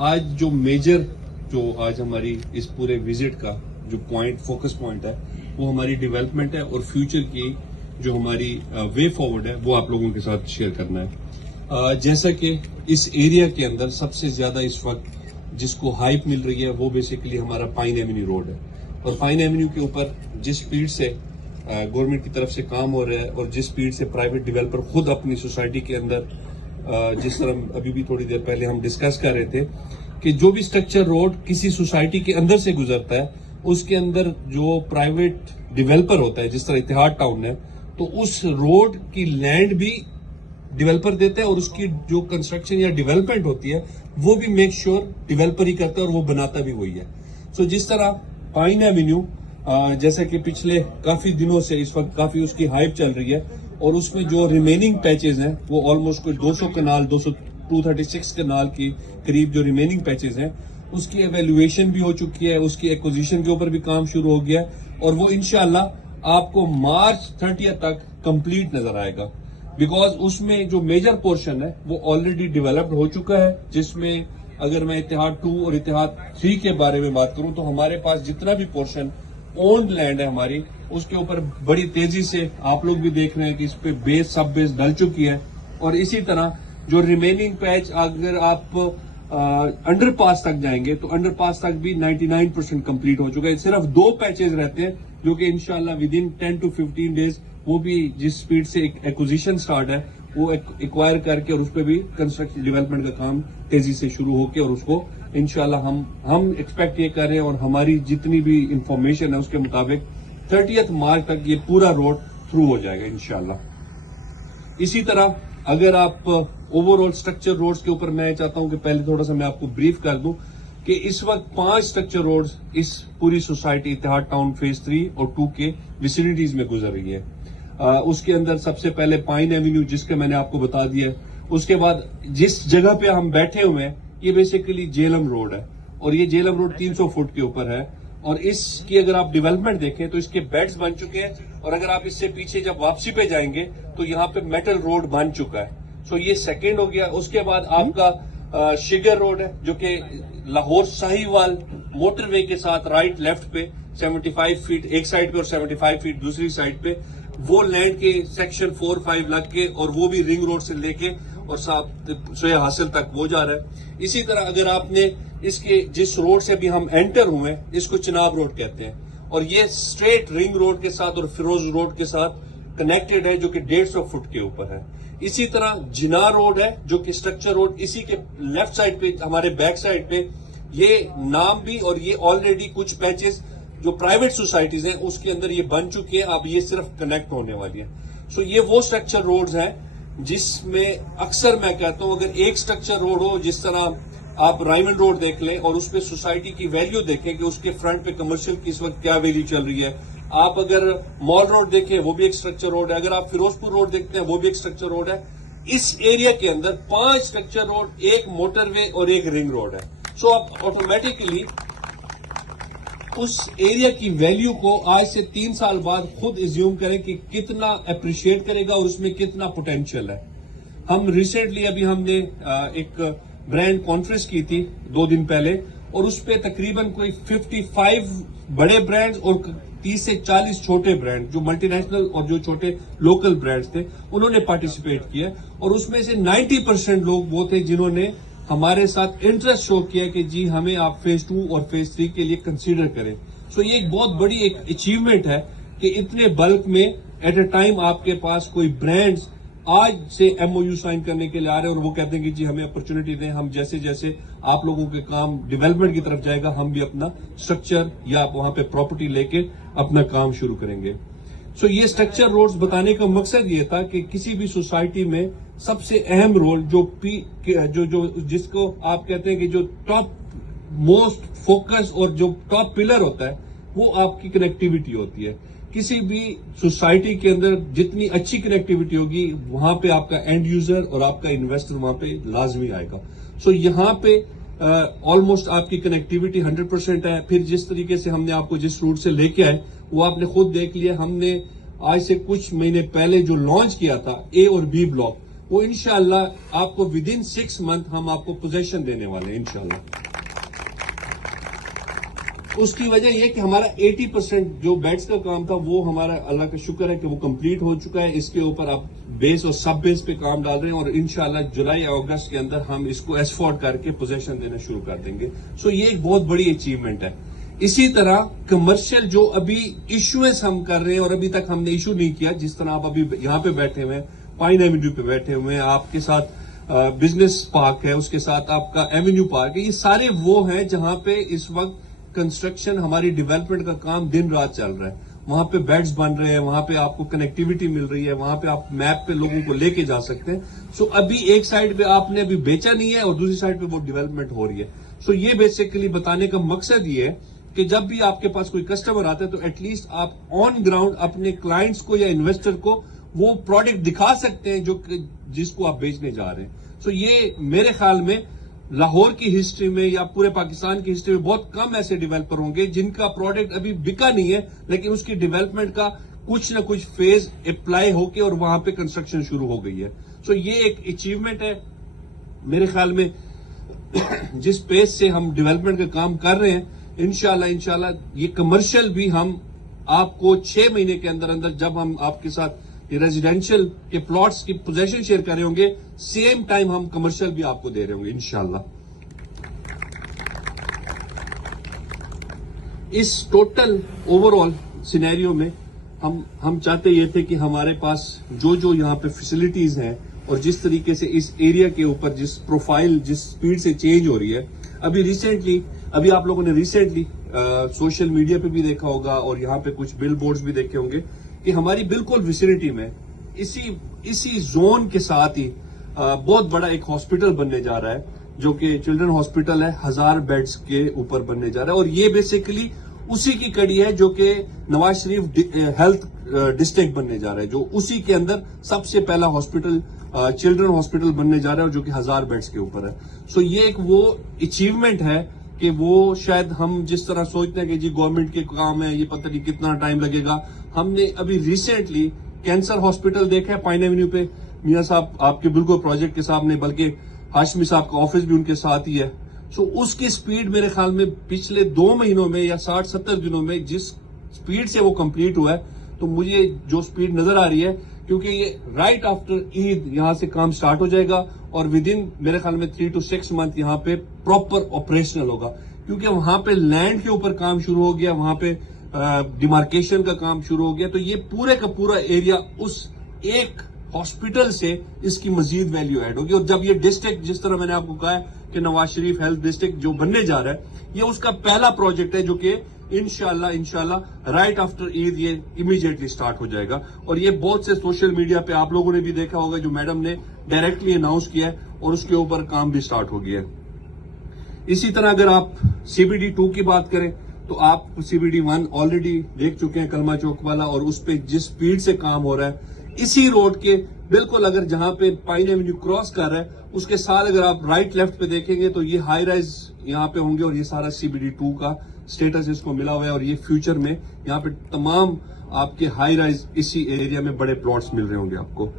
آج جو میجر جو آج ہماری اس پورے وزٹ کا جو فوکس پوائنٹ ہے وہ ہماری ڈیولپمنٹ ہے اور فیوچر کی جو ہماری وے فارورڈ ہے وہ آپ لوگوں کے ساتھ شیئر کرنا ہے. جیسا کہ اس ایریا کے اندر سب سے زیادہ اس وقت جس کو ہائپ مل رہی ہے وہ بیسیکلی ہمارا پائن ایونیو روڈ ہے. اور پائن ایونیو کے اوپر جس سپیڈ سے گورنمنٹ کی طرف سے کام ہو رہا ہے اور جس سپیڈ سے پرائیویٹ ڈیولپر خود اپنی سوسائٹی کے اندر جس طرح ابھی بھی تھوڑی دیر پہلے ہم ڈسکس کر رہے تھے کہ جو بھی سٹرکچر روڈ کسی سوسائٹی کے اندر سے گزرتا ہے اس کے اندر جو پرائیویٹ ڈیولپر ہوتا ہے جس طرح اتحاد ٹاؤن ہے تو اس روڈ کی لینڈ بھی ڈیولپر دیتا ہے اور اس کی جو کنسٹرکشن یا ڈیولپمنٹ ہوتی ہے وہ بھی میک شیور ڈیولپر ہی کرتا ہے اور وہ بناتا بھی وہی ہے. سو جس طرح پائن ایونیو جیسا کہ پچھلے کافی دنوں سے اس وقت کافی اس کی ہائپ چل رہی ہے اور اس میں جو ریمیننگ پیچز ہیں وہ آلموسٹ کوئی 200 کنال 236 کنال کی قریب جو ریمیننگ پیچز ہیں اس کی ایویلویشن بھی ہو چکی ہے, اس کی ایکوزیشن کے اوپر بھی کام شروع ہو گیا ہے اور وہ انشاءاللہ آپ کو مارچ 30 تک کمپلیٹ نظر آئے گا. بیکاز اس میں جو میجر پورشن ہے وہ آلریڈی ڈیولپڈ ہو چکا ہے, جس میں اگر میں اتحاد 2 اور اتحاد 3 کے بارے میں بات کروں تو ہمارے پاس جتنا بھی پورشن اونڈ لینڈ ہے ہماری اس کے اوپر بڑی تیزی سے آپ لوگ بھی دیکھ رہے ہیں کہ اس پہ سب بیس ڈل چکی ہے. اور اسی طرح جو ریمیننگ پیچ اگر آپ انڈر پاس تک جائیں گے تو انڈر پاس تک بھی 99% کمپلیٹ ہو چکا ہے. صرف 2 پیچز رہتے ہیں جو کہ انشاءاللہ ود ان 10 to 15 days وہ بھی جس سپیڈ سے ایکوزیشن سٹارٹ ہے وہ ایکوائر کر کے اور اس پہ بھی کنسٹرکشن ڈیولپمنٹ کا کام تیزی سے شروع ہو کے اور اس کو انشاءاللہ ہم ایکسپیکٹ یہ کر رہے ہیں اور ہماری جتنی بھی انفارمیشن ہے اس کے مطابق 30 مارچ تک یہ پورا روڈ تھرو ہو جائے گا انشاءاللہ. اسی طرح اگر آپ اوور آل سٹرکچر روڈز کے اوپر میں چاہتا ہوں کہ پہلے تھوڑا سا میں آپ کو بریف کر دوں کہ اس وقت 5 سٹرکچر روڈز اس پوری سوسائٹی اتحاد ٹاؤن فیز 3 اور 2 کے ویسینٹیز میں گزر رہی ہے. اس کے اندر سب سے پہلے پائن ایونیو جس کا میں نے آپ کو بتا دیا ہے, اس کے بعد جس جگہ پہ ہم بیٹھے ہوئے ہیں یہ بیسیکلی جیلم روڈ ہے اور یہ جیلم روڈ 300 فٹ کے اوپر ہے اور اس کی اگر آپ ڈیولپمنٹ دیکھیں تو اس کے بیڈز بن چکے ہیں اور اگر آپ اس سے پیچھے جب واپسی پہ جائیں گے تو یہاں پہ میٹل روڈ بن چکا ہے. سو یہ سیکنڈ ہو گیا. اس کے بعد آپ کا شگر روڈ ہے جو کہ لاہور ساہیوال موٹر وے کے ساتھ رائٹ لیفٹ پہ 75 فیٹ ایک سائڈ پہ اور 75 فیٹ دوسری سائڈ پہ وہ لینڈ کے سیکشن 4-5 لگ کے اور وہ بھی رنگ روڈ سے لے کے اور سویا حاصل تک وہ جا رہا ہے. اسی طرح اگر آپ نے اس کے جس روڈ سے بھی ہم انٹر ہوئے اس کو چناب روڈ کہتے ہیں اور یہ اسٹریٹ رنگ روڈ کے ساتھ اور فیروز روڈ کے ساتھ کنیکٹڈ ہے جو کہ 150 فٹ کے اوپر ہے. اسی طرح جنا روڈ ہے جو کہ اسٹرکچر روڈ اسی کے لیفٹ سائڈ پہ ہمارے بیک سائڈ پہ یہ نام بھی اور یہ آلریڈی کچھ پیچز جو پرائیویٹ سوسائٹیز ہیں اس کے اندر یہ بن چکے ہیں, اب یہ صرف کنیکٹ ہونے والی ہیں. سو یہ وہ سٹرکچر روڈز ہیں جس میں اکثر میں کہتا ہوں اگر ایک سٹرکچر روڈ ہو جس طرح آپ رائمنڈ روڈ دیکھ لیں اور اس پہ سوسائٹی کی ویلیو دیکھیں کہ اس کے فرنٹ پہ کمرشل کی اس وقت کیا ویلیو چل رہی ہے. آپ اگر مال روڈ دیکھیں وہ بھی ایک سٹرکچر روڈ ہے, اگر آپ فیروزپور روڈ دیکھتے ہیں وہ بھی ایک سٹرکچر روڈ ہے. اس ایریا کے اندر 5 سٹرکچر روڈ, ایک موٹر وے اور ایک رنگ روڈ ہے. سو آپ آٹومیٹکلی اس ایریا کی ویلیو کو آج سے 3 سال بعد خود ایزیوم کریں کہ کتنا اپریشیٹ کرے گا اور اس میں کتنا پوٹینشیل ہے. ہم ریسنٹلی ابھی ہم نے ایک برانڈ کانفرنس کی تھی 2 دن پہلے اور اس پہ تقریباً کوئی 55 بڑے برانڈز اور 30 سے 40 چھوٹے برانڈ جو ملٹی نیشنل اور جو چھوٹے لوکل برانڈز تھے انہوں نے پارٹیسپیٹ کیا اور اس میں سے 90% لوگ وہ تھے جنہوں نے ہمارے ساتھ انٹرسٹ شو کیا کہ جی ہمیں آپ فیز 2 اور فیز 3 کے لیے کنسیڈر کریں. سو یہ ایک بہت بڑی ایک اچیومنٹ ہے کہ اتنے بلک میں ایٹ اے ٹائم آپ کے پاس کوئی برانڈز آج سے ایم او یو سائن کرنے کے لیے آ رہے ہیں اور وہ کہتے ہیں کہ جی ہمیں اپرچونٹی دیں, ہم جیسے جیسے آپ لوگوں کے کام ڈیولپمنٹ کی طرف جائے گا ہم بھی اپنا اسٹرکچر یا وہاں پہ پراپرٹی لے کے اپنا کام شروع کریں گے. سو یہ اسٹرکچر روڈز بتانے کا مقصد یہ تھا کہ کسی بھی سوسائٹی میں سب سے اہم رول جو جس کو آپ کہتے ہیں کہ جو ٹاپ موسٹ فوکس اور جو ٹاپ پلر ہوتا ہے وہ آپ کی کنیکٹیوٹی ہوتی ہے. کسی بھی سوسائٹی کے اندر جتنی اچھی کنیکٹیوٹی ہوگی وہاں پہ آپ کا اینڈ یوزر اور آپ کا انویسٹر وہاں پہ لازمی آئے گا. سو یہاں پہ آلموسٹ آپ کی کنیکٹیوٹی 100% ہے. پھر جس طریقے سے ہم نے آپ کو جس روٹ سے لے کے آئے وہ آپ نے خود دیکھ لیا. ہم نے آج سے کچھ مہینے پہلے جو لانچ کیا تھا اے اور بی بلاک وہ انشاءاللہ آپ کو ود ان 6 months ہم آپ کو پوزیشن دینے والے ہیں انشاءاللہ. اس کی وجہ یہ کہ ہمارا 80% جو بیڈز کا کام تھا وہ ہمارا اللہ کا شکر ہے کہ وہ کمپلیٹ ہو چکا ہے. اس کے اوپر آپ بیس اور سب بیس پہ کام ڈال رہے ہیں اور انشاءاللہ جولائی اگست کے اندر ہم اس کو ایسفورڈ کر کے پوزیشن دینا شروع کر دیں گے. سو یہ ایک بہت بڑی اچیومنٹ ہے. اسی طرح کمرشل جو ابھی ایشوز ہم کر رہے ہیں اور ابھی تک ہم نے ایشو نہیں کیا، جس طرح آپ ابھی یہاں پہ بیٹھے ہوئے ہیں، پائن ایونیو پہ بیٹھے ہوئے ہیں، آپ کے ساتھ بزنس پارک ہے، اس کے ساتھ آپ کا ایونیو پارک ہے، یہ سارے وہ ہیں جہاں پہ اس وقت کنسٹرکشن ہماری ڈیولپمنٹ کا کام دن رات چل رہا ہے. وہاں پہ بیڈز بن رہے ہیں، وہاں پہ آپ کو کنیکٹیوٹی مل رہی ہے، وہاں پہ آپ میپ پہ لوگوں کو لے کے جا سکتے ہیں. سو ابھی ایک سائڈ پہ آپ نے ابھی بیچا نہیں ہے اور دوسری سائڈ پہ وہ ڈیولپمنٹ ہو رہی ہے. سو یہ بیسیکلی بتانے کا مقصد یہ ہے کہ جب بھی آپ کے پاس کوئی کسٹمر آتا ہے تو ایٹ لیسٹ آپ آن گراؤنڈ اپنے کلائنٹس کو یا انویسٹر کو وہ پروڈکٹ دکھا سکتے ہیں جس کو آپ بیچنے جا رہے ہیں. سو یہ میرے خیال میں لاہور کی ہسٹری میں یا پورے پاکستان کی ہسٹری میں بہت کم ایسے ڈیولپر ہوں گے جن کا پروڈکٹ ابھی بکا نہیں ہے لیکن اس کی ڈیولپمنٹ کا کچھ نہ کچھ فیز اپلائی ہو کے اور وہاں پہ کنسٹرکشن شروع ہو گئی ہے. سو یہ ایک اچیومنٹ ہے میرے خیال میں. جس پیس سے ہم ڈیولپمنٹ کا کام کر رہے ہیں انشاءاللہ یہ کمرشل بھی ہم آپ کو 6 مہینے کے اندر جب ہم آپ کے ساتھ یہ ریزیڈینشل کے پلاٹس کی پوزیشن شیئر کر رہے ہوں گے، سیم ٹائم ہم کمرشل بھی آپ کو دے رہے ہوں گے انشاءاللہ. اس ٹوٹل اوور آل سینیریو میں ہم چاہتے یہ تھے کہ ہمارے پاس جو یہاں پہ فیسلٹیز ہیں اور جس طریقے سے اس ایریا کے اوپر جس پروفائل جس سپیڈ سے چینج ہو رہی ہے، ابھی آپ لوگوں نے ریسنٹلی سوشل میڈیا پہ بھی دیکھا ہوگا اور یہاں پہ کچھ بل بورڈز بھی دیکھے ہوں گے کہ ہماری بالکل ویسینٹی میں اسی زون کے ساتھ ہی بہت بڑا ایک ہاسپٹل بننے جا رہا ہے جو کہ چلڈرن ہاسپٹل ہے، 1000 بیڈز کے اوپر بننے جا رہا ہے. اور یہ بیسیکلی اسی کی کڑی ہے جو کہ نواز شریف ہیلتھ ڈسٹرکٹ بننے جا رہا ہے، جو اسی کے اندر سب سے پہلا ہاسپٹل چلڈرن ہاسپٹل بننے جا رہا ہے اور جو کہ 1000 بیڈز کے اوپر ہے. سو یہ ایک وہ اچیومنٹ ہے کہ وہ شاید ہم جس طرح سوچتے ہیں کہ جی گورنمنٹ کے کام ہے، یہ پتہ نہیں کتنا ٹائم لگے گا. ہم نے ابھی ریسنٹلی کینسر ہاسپٹل دیکھا ہے پائن ایونیو پہ، میاں صاحب آپ کے بالکل پروجیکٹ کے سامنے، بلکہ ہاشمی صاحب کا آفس بھی ان کے ساتھ ہی ہے. سو اس کی سپیڈ میرے خیال میں پچھلے 2 مہینوں میں یا 60-70 دنوں میں جس سپیڈ سے وہ کمپلیٹ ہوا ہے، تو مجھے جو سپیڈ نظر آ رہی ہے کیونکہ یہ رائٹ آفٹر عید یہاں سے کام سٹارٹ ہو جائے گا اور ود ان میرے خیال میں 3 to 6 months یہاں پہ پراپر آپریشنل ہوگا، کیونکہ وہاں پہ لینڈ کے اوپر کام شروع ہو گیا، وہاں پہ ڈیمارکیشن کا کام شروع ہو گیا. تو یہ پورے کا پورا ایریا اس ایک ہاسپٹل سے اس کی مزید ویلیو ایڈ ہوگی. اور جب یہ ڈسٹرکٹ جس طرح میں نے آپ کو کہا ہے کہ نواز شریف ہیلتھ ڈسٹرکٹ جو بننے جا رہا ہے، یہ اس کا پہلا پروجیکٹ ہے جو کہ انشاءاللہ رائٹ آفٹر عید یہ امیڈیٹلی سٹارٹ ہو جائے گا. اور یہ بہت سے سوشل میڈیا پہ آپ لوگوں نے بھی دیکھا ہوگا جو میڈم نے ڈائریکٹلی اناؤنس کیا ہے اور اس کے اوپر کام بھی سٹارٹ ہو گیا ہے. اسی طرح اگر آپ CBD 2 کی بات کریں تو آپ CBD 1 آلریڈی دیکھ چکے ہیں، کلمہ چوک والا، اور اس پہ جس سپیڈ سے کام ہو رہا ہے اسی روڈ کے بالکل اگر جہاں پہ پائن ایونیو کراس کر رہا ہے اس کے ساتھ اگر آپ رائٹ لیفٹ پہ دیکھیں گے تو یہ ہائی رائز یہاں پہ ہوں گے اور یہ سارا CBD 2 کا سٹیٹس اس کو ملا ہوا ہے. اور یہ فیوچر میں یہاں پہ تمام آپ کے ہائی رائز اسی ایریا میں بڑے پلاٹس مل رہے ہوں گے آپ کو.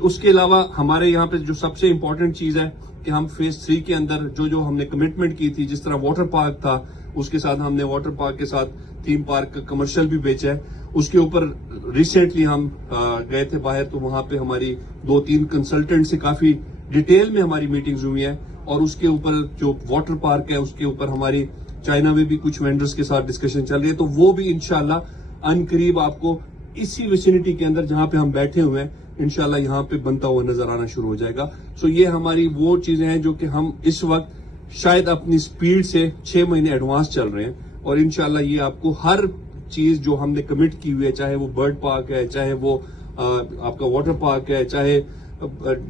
اس کے علاوہ ہمارے یہاں پہ جو سب سے امپورٹنٹ چیز ہے کہ ہم فیز 3 کے اندر جو ہم نے کمٹمنٹ کی تھی، جس طرح واٹر پارک تھا اس کے ساتھ ہم نے واٹر پارک کے ساتھ تھیم پارک کا کمرشل بھی بیچا ہے. اس کے اوپر ریسنٹلی ہم گئے تھے باہر تو وہاں پہ ہماری 2-3 کنسلٹنٹ سے کافی ڈیٹیل میں ہماری میٹنگز ہوئی ہیں اور اس کے اوپر جو واٹر پارک ہے اس کے اوپر ہماری چائنا میں بھی کچھ وینڈرز کے ساتھ ڈسکشن چل رہی ہے. تو وہ بھی انشاءاللہ ان قریب آپ کو اسی ویسینٹی کے اندر جہاں پہ ہم بیٹھے ہوئے ہیں انشاءاللہ یہاں پہ بنتا ہوا نظر آنا شروع ہو جائے گا. سو یہ ہماری وہ چیزیں ہیں جو کہ ہم اس وقت شاید اپنی سپیڈ سے 6 مہینے ایڈوانس چل رہے ہیں اور انشاءاللہ یہ آپ کو ہر چیز جو ہم نے کمٹ کی ہوئی ہے، چاہے وہ برڈ پارک ہے، چاہے وہ آپ کا واٹر پارک ہے، چاہے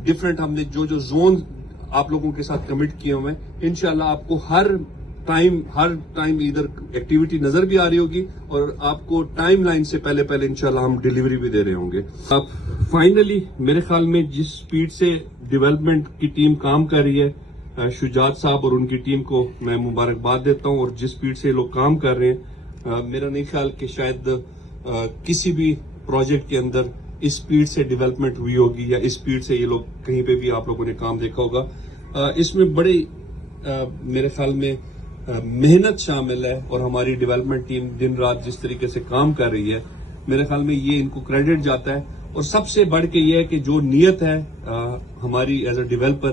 ڈفرینٹ ہم نے جو زون آپ لوگوں کے ساتھ کمٹ کیے ہوئے ہیں، انشاءاللہ آپ کو ہر ٹائم ادھر ایکٹیویٹی نظر بھی آ رہی ہوگی اور آپ کو ٹائم لائن سے پہلے انشاءاللہ ہم ڈیلیوری بھی دے رہے ہوں گے. اب فائنلی میرے خیال میں جس سپیڈ سے ڈیولپمنٹ کی ٹیم کام کر رہی ہے، شجاعت صاحب اور ان کی ٹیم کو میں مبارکباد دیتا ہوں. اور جس سپیڈ سے لوگ کام کر رہے ہیں، میرا نہیں خیال کہ شاید کسی بھی پروجیکٹ کے اندر اس سپیڈ سے ڈیولپمنٹ ہوئی ہوگی یا اس سپیڈ سے یہ لوگ کہیں پہ بھی آپ لوگوں نے کام دیکھا ہوگا. اس میں بڑی میرے خیال میں محنت شامل ہے اور ہماری ڈیولپمنٹ ٹیم دن رات جس طریقے سے کام کر رہی ہے میرے خیال میں یہ ان کو کریڈٹ جاتا ہے. اور سب سے بڑھ کے یہ ہے کہ جو نیت ہے ہماری ایز اے ڈیولپر,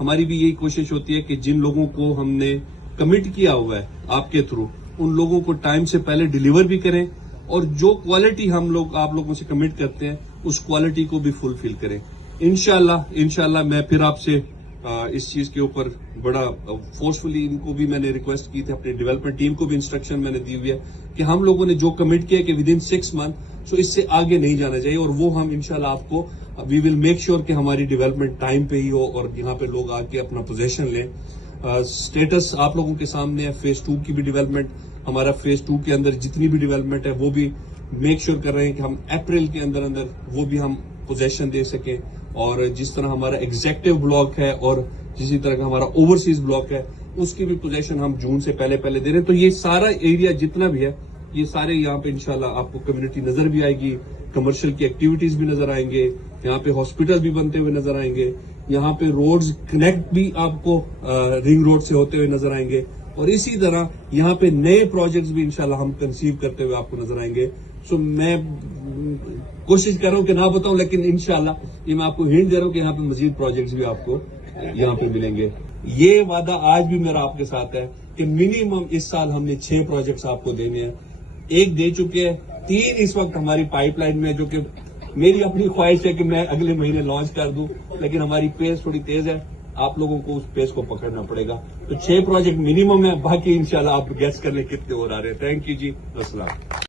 ہماری بھی یہی کوشش ہوتی ہے کہ جن لوگوں کو ہم نے کمٹ کیا ہوا ہے آپ کے تھرو ان لوگوں کو ٹائم سے پہلے ڈیلیور بھی کریں اور جو کوالٹی ہم لوگ آپ لوگوں سے کمٹ کرتے ہیں اس کوالٹی کو بھی فلفل کریں. انشاءاللہ میں پھر آپ سے اس چیز کے اوپر بڑا فورسفلی ان کو بھی میں نے ریکویسٹ کی تھی, اپنی ڈیولپمنٹ ٹیم کو بھی انسٹرکشن میں نے دی ہوئی ہے کہ ہم لوگوں نے جو کمٹ کیا کہ ود ان 6 months سو اس سے آگے نہیں جانا چاہیے, اور وہ ہم انشاءاللہ آپ کو وی ول میک شیور کہ ہماری ڈیولپمنٹ ٹائم پہ ہی ہو اور یہاں پہ لوگ آ کے اپنا پوزیشن لیں. اسٹیٹس آپ لوگوں کے سامنے ہے, فیز 2 کی بھی ڈیولپمنٹ, ہمارا فیز 2 کے اندر جتنی بھی ڈیولپمنٹ ہے وہ بھی میک شیور کر رہے ہیں کہ ہم اپریل کے اندر وہ بھی ہم پوزیشن دے سکیں. اور جس طرح ہمارا ایگزیکٹو بلاک ہے اور جسی طرح کا ہمارا اوورسیز بلاک ہے اس کی بھی پوزیشن ہم جون سے پہلے دے رہے ہیں. تو یہ سارا ایریا جتنا بھی ہے یہ سارے یہاں پہ انشاءاللہ آپ کو کمیونٹی نظر بھی آئے گی, کمرشل کی ایکٹیویٹیز بھی نظر آئیں گے, یہاں پہ ہاسپٹل بھی بنتے ہوئے نظر آئیں گے, یہاں پہ روڈز کنیکٹ بھی آپ کو رنگ روڈ سے ہوتے ہوئے نظر آئیں گے, اور اسی طرح یہاں پہ نئے پروجیکٹس بھی انشاءاللہ ہم کنسیو کرتے ہوئے آپ کو نظر آئیں گے. سو میں کوشش کر رہا ہوں کہ نہ بتاؤں, لیکن انشاءاللہ یہ میں آپ کو ہنٹ دے رہا ہوں کہ یہاں پہ مزید پروجیکٹس بھی آپ کو یہاں پہ ملیں گے. یہ وعدہ آج بھی میرا آپ کے ساتھ ہے کہ منیمم اس سال ہم نے 6 پروجیکٹس آپ کو دینے ہیں. 1 دے چکے ہیں, 3 اس وقت ہماری پائپ لائن میں, جو کہ میری اپنی خواہش ہے کہ میں اگلے مہینے لانچ کر دوں, لیکن ہماری پیس تھوڑی تیز ہے, آپ لوگوں کو اس پیس کو پکڑنا پڑے گا. تو 6 پروجیکٹ منیمم ہے, باقی انشاءاللہ آپ گیس کر لیں کتنے اور آ رہے ہیں. تھینک یو جی, السلام.